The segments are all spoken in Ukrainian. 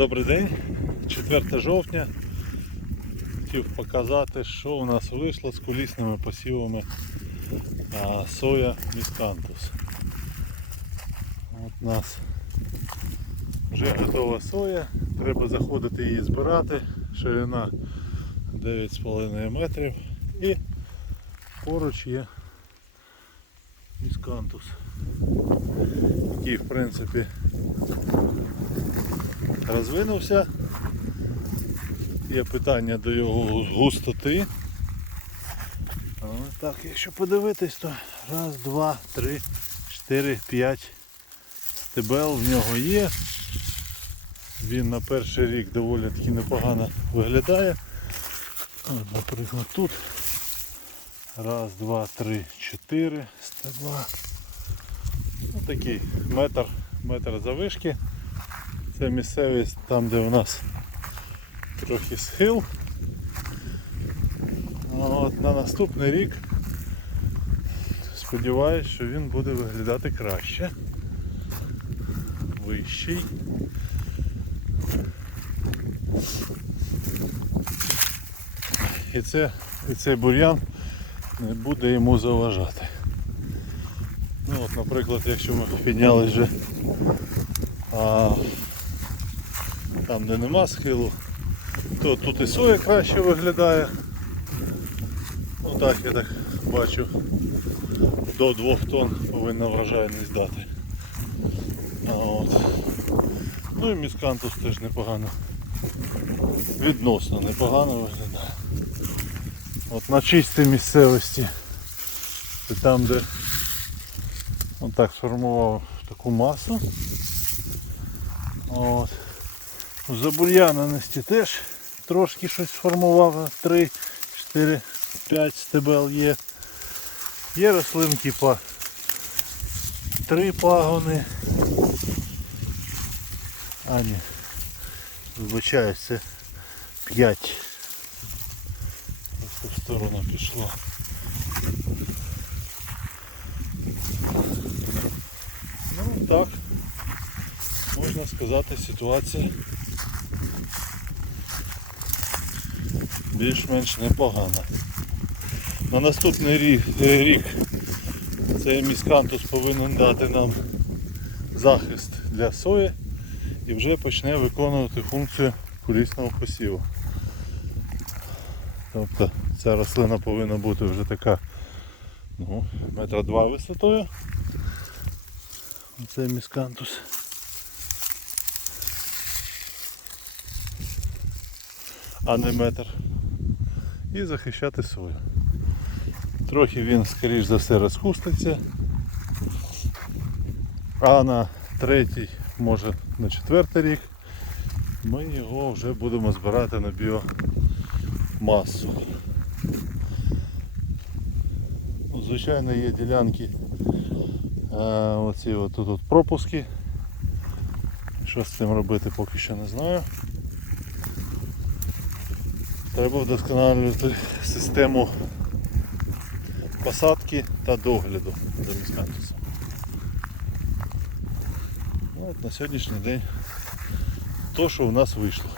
Добрий день, 4 жовтня. Хотів показати, що у нас вийшло з кулісними посівами соя міскантус. От у нас вже готова соя, треба заходити її збирати, ширина 9,5 метрів і поруч є міскантус, який в принципі розвинувся. Є питання до його густоти. Але так, якщо подивитись, то раз, два, три, чотири, п'ять стебел в нього є. Він на перший рік доволі таки непогано виглядає. От, наприклад, тут. Раз, два, три, чотири стебла. Ось такий метр, метр завишки. Це місцевість там, де у нас трохи схил. А От на наступний рік сподіваюсь, що він буде виглядати краще. Вищий. І, це, і цей бур'ян не буде йому заважати. Ну от, Наприклад, якщо ми підняли вже а, там де нема схилу, то тут і соя краще виглядає. Ну так я так бачу, до 2 тонн повинна врожайність дати. А от. Ну і міскантус теж непогано. Відносно непогано виглядає. От на чистій місцевості. Це там де он так сформував таку масу. От. Забур'яненості теж трошки щось сформував. 3, 4, 5 стебел є. Є рослинки по 3 пагони. А ні. Вибачаюсь, це 5. Ось в сторону пішло. Ну так, можна сказати, ситуація більш-менш непогана. На наступний рік, е, рік цей міскантус повинен дати нам захист для сої і вже почне виконувати функцію кулісного посіву. Тобто ця рослина повинна бути вже така ну, метра два висотою. Оцей міскантус. А не метр. І захищати сою. Трохи він, скоріш за все, розхуститься. А на третій, може на четвертий рік ми його вже будемо збирати на біомасу. Звичайно, є ділянки, е, оці от тут пропуски. Що з цим робити поки що не знаю. Треба вдосконалювати систему посадки та догляду за міскантусом. Ну, от на сьогоднішній день то, що у нас вийшло.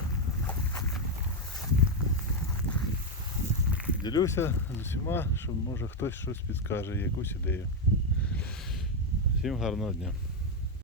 Ділюся з усіма, що може хтось щось підскаже, якусь ідею. Всім гарного дня.